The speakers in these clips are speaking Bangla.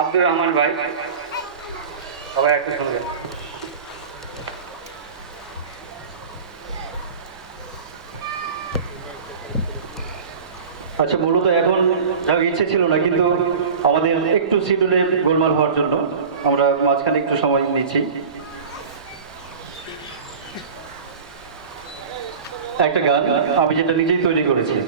আব্দুর রহমান ভাই, সবাই একটু শুনবে। আচ্ছা, মূলত এখন যাওয়ার ইচ্ছে ছিল না, কিন্তু আমাদের একটু শিডিউলে গোলমাল হওয়ার জন্য আমরা মাঝখানে একটু সময় নিচ্ছি। একটা গান আমি যেটা নিজেই তৈরি করেছি।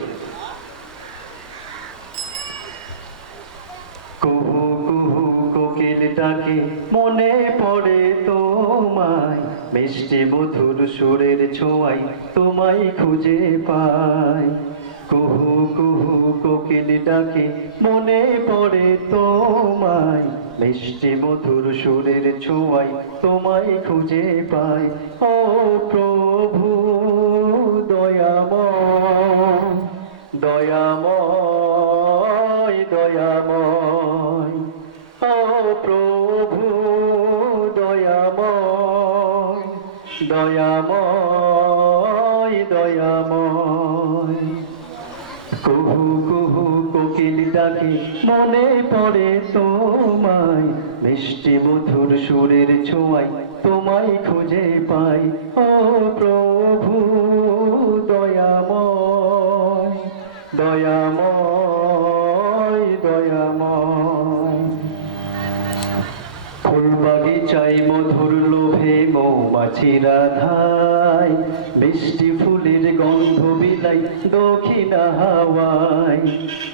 কুহু কুহু কোকিল ডাকে মনে পড়ে তোমায়, মিষ্টি মধুর সুরের ছোঁয়ায় তোমায় খুঁজে পাই। কুহু কুহু কোকিল ডাকে মনে পড়ে তোমায়, মিষ্টি মধুর সুরের ছোঁয়ায় তোমায় খুঁজে পাই। ও প্রভু দয়াময়, দয়াময়, দয়াময়, ও প্রভু দয়াময়, দয়াময়, দয়াময়। কুহু কুহু কোকিল ডাকে মনে পড়ে তোমায়, মিষ্টি মধুর সুরের ছোঁয়ায় তোমায় খুঁজে পাই। ও প্রভু দয়াময়, দয়াময়, দয়াময়। ফুল বাগিচায় মধুর লোভে মৌমাছিরা ধায়, মিষ্টি ফুলের গন্ধ বিলাই দক্ষিণা হাওয়ায়।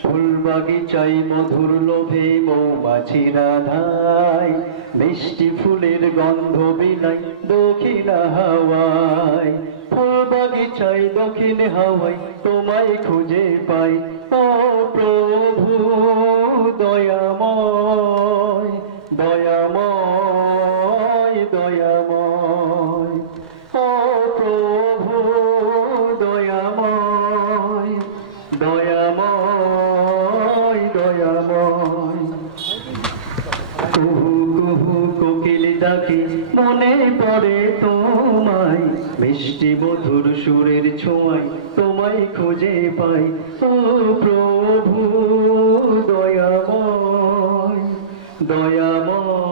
ফুল বাগিচায় মধুর লোভে মৌমাছিরা ধায়, মিষ্টি ফুলের গন্ধ বিলাই দক্ষিণা হাওয়ায়। ফুল বাগিচায় দক্ষিণ হাওয়ায় তোমায় খুঁজে পাই। ও প্রভু দয়াময়, দয়াময়, দয়াময়, ও প্রভু দয়াময়, দয়াময়, দয়াময়। কুহু কুহু কোকিল ডাকে মনে পড়ে তোমায়, মিষ্টি মধুর সুরের ছোঁয়ায় তোমায় খুঁজে পাই। ও প্রভু দয়াময়, দয়াময়,